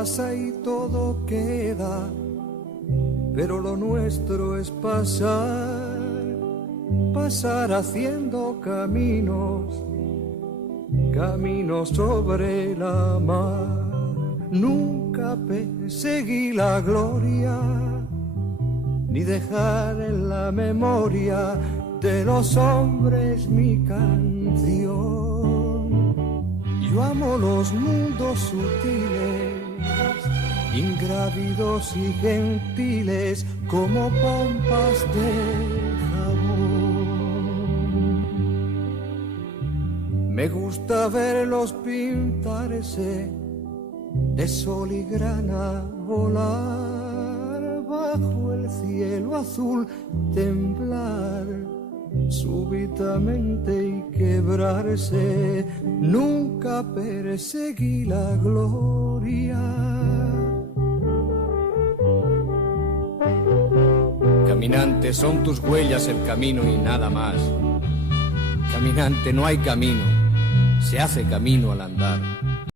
pasa y todo queda, pero lo nuestro es pasar, pasar haciendo caminos, caminos sobre la mar. Nunca perseguí la gloria, ni dejar en la memoria de los hombres mi canción. Yo amo los mundos sutiles, ingrávidos y gentiles, como pompas de jabón. Me gusta verlos pintarse de sol y grana, volar bajo el cielo azul, temblar súbitamente y quebrarse. Nunca perseguí la gloria. Caminante, son tus huellas el camino y nada más. Caminante, no hay camino, se hace camino al andar.